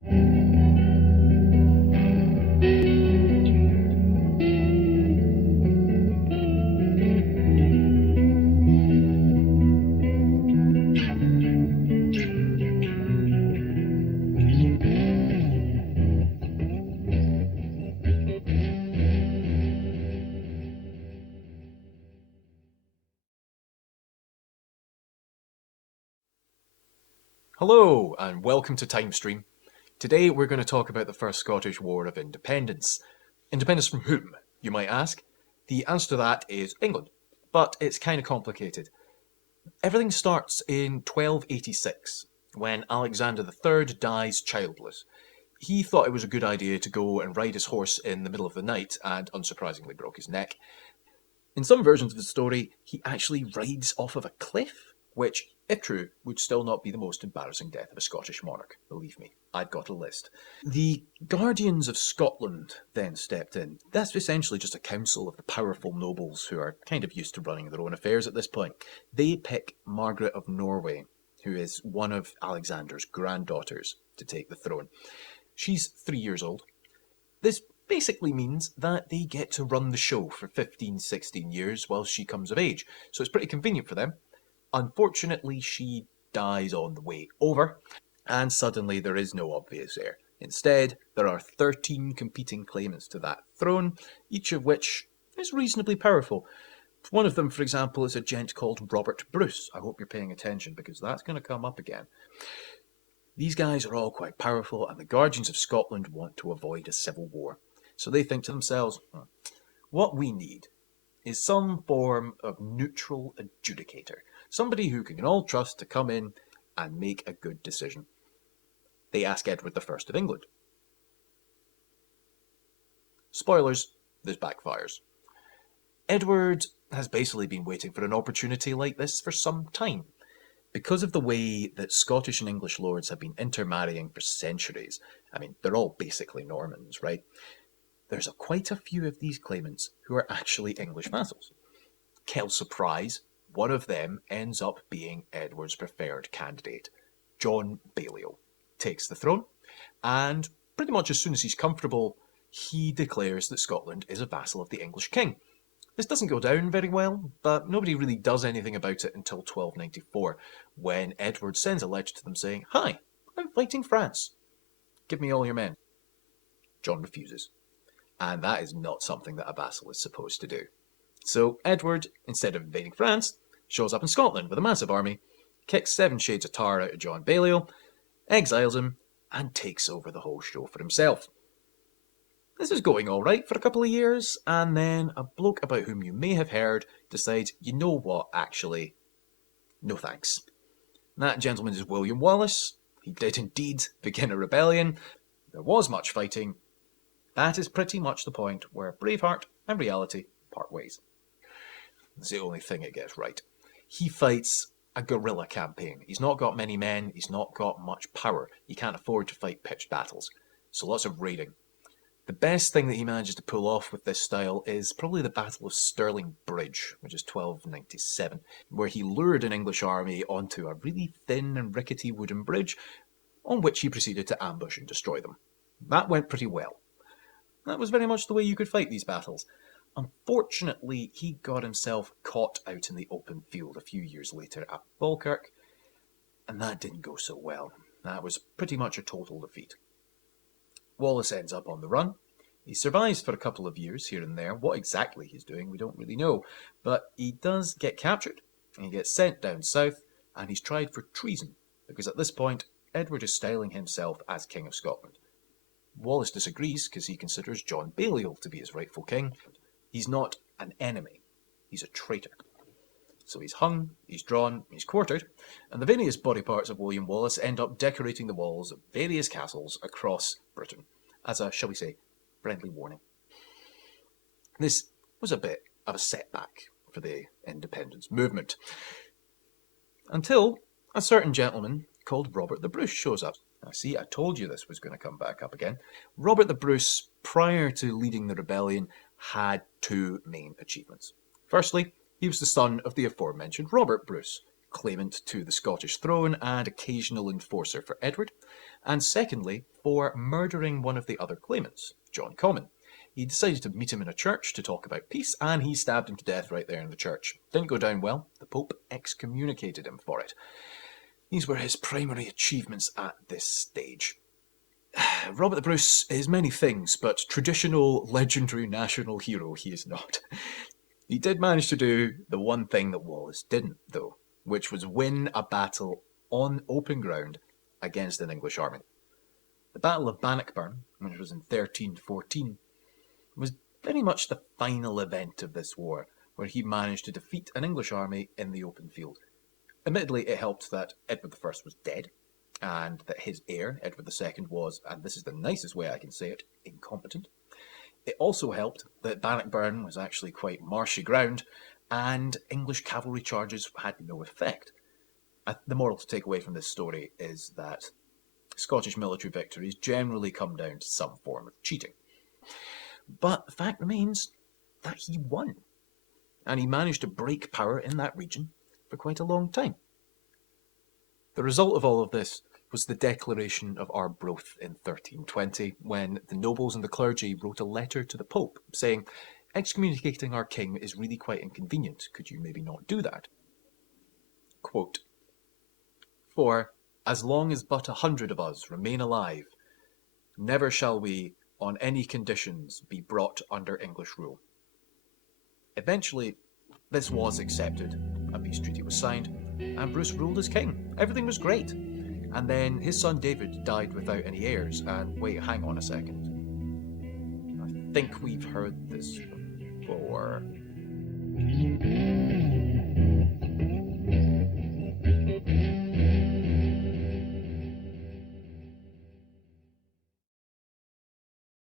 Hello, and welcome to Timestream. Today we're going to talk about the First Scottish War of Independence. Independence from whom, you might ask? The answer to that is England, but it's kind of complicated. Everything starts in 1286, when Alexander III dies childless. He thought it was a good idea to go and ride his horse in the middle of the night, and unsurprisingly broke his neck. In some versions of the story, he actually rides off of a cliff, which, if true, would still not be the most embarrassing death of a Scottish monarch. Believe me, I've got a list. The Guardians of Scotland then stepped in. That's essentially just a council of the powerful nobles who are kind of used to running their own affairs at this point. They pick Margaret of Norway, who is one of Alexander's granddaughters, to take the throne. She's 3 years old. This basically means that they get to run the show for 15, 16 years while she comes of age. So it's pretty convenient for them. Unfortunately, she dies on the way over, and suddenly there is no obvious heir. Instead, there are 13 competing claimants to that throne, each of which is reasonably powerful. One of them, for example, is a gent called Robert Bruce. I hope you're paying attention because that's going to come up again. These guys are all quite powerful, and the Guardians of Scotland want to avoid a civil war. So they think to themselves, what we need is some form of neutral adjudicator. Somebody who can all trust to come in and make a good decision. They ask Edward I of England. Spoilers, this backfires. Edward has basically been waiting for an opportunity like this for some time. Because of the way that Scottish and English lords have been intermarrying for centuries, I mean, they're all basically Normans, right? There's quite a few of these claimants who are actually English vassals. Kel's surprise, one of them ends up being Edward's preferred candidate. John Balliol takes the throne, and pretty much as soon as he's comfortable, he declares that Scotland is a vassal of the English king. This doesn't go down very well, but nobody really does anything about it until 1294, when Edward sends a letter to them saying, "Hi, I'm fighting France. Give me all your men." John refuses. And that is not something that a vassal is supposed to do. So Edward, instead of invading France, shows up in Scotland with a massive army, kicks 7 shades of tar out of John Balliol, exiles him, and takes over the whole show for himself. This is going all right for a couple of years, and then a bloke about whom you may have heard decides, you know what, actually, no thanks. That gentleman is William Wallace. He did indeed begin a rebellion. There was much fighting. That is pretty much the point where Braveheart and reality part ways. It's the only thing it gets right. He fights a guerrilla campaign. He's not got many men, he's not got much power. He can't afford to fight pitched battles. So lots of raiding. The best thing that he manages to pull off with this style is probably the Battle of Stirling Bridge, which is 1297, where he lured an English army onto a really thin and rickety wooden bridge, on which he proceeded to ambush and destroy them. That went pretty well. That was very much the way you could fight these battles. Unfortunately, he got himself caught out in the open field a few years later at Falkirk, and that didn't go so well. That was pretty much a total defeat. Wallace ends up on the run. He survives for a couple of years here and there. What exactly he's doing, we don't really know. But he does get captured, and he gets sent down south, and he's tried for treason, because at this point, Edward is styling himself as King of Scotland. Wallace disagrees because he considers John Balliol to be his rightful king. He's not an enemy, he's a traitor. So he's hung, he's drawn, he's quartered, and the various body parts of William Wallace end up decorating the walls of various castles across Britain as a, shall we say, friendly warning. This was a bit of a setback for the independence movement, until a certain gentleman called Robert the Bruce shows up. Now see, I told you this was going to come back up again. Robert the Bruce, prior to leading the rebellion, had 2 main achievements. Firstly, he was the son of the aforementioned Robert Bruce, claimant to the Scottish throne and occasional enforcer for Edward, and secondly, for murdering one of the other claimants, John Comyn. He decided to meet him in a church to talk about peace, and he stabbed him to death right there in the church. Didn't go down well. The Pope excommunicated him for it. These were his primary achievements at this stage. Robert the Bruce is many things, but traditional, legendary national hero he is not. He did manage to do the one thing that Wallace didn't, though, which was win a battle on open ground against an English army. The Battle of Bannockburn, which was in 1314, was very much the final event of this war, where he managed to defeat an English army in the open field. Admittedly, it helped that Edward I was dead, and that his heir, Edward II, was, and this is the nicest way I can say it, incompetent. It also helped that Bannockburn was actually quite marshy ground, and English cavalry charges had no effect. The moral to take away from this story is that Scottish military victories generally come down to some form of cheating. But the fact remains that he won, and he managed to break power in that region for quite a long time. The result of all of this was the declaration of Arbroath in 1320, when the nobles and the clergy wrote a letter to the Pope saying, "Excommunicating our king is really quite inconvenient. Could you maybe not do that?" Quote, "For as long as but 100 of us remain alive, never shall we, on any conditions, be brought under English rule." Eventually, this was accepted, a peace treaty was signed, and Bruce ruled as king. Everything was great. And then his son David died without any heirs, and wait, hang on a second. I think we've heard this before.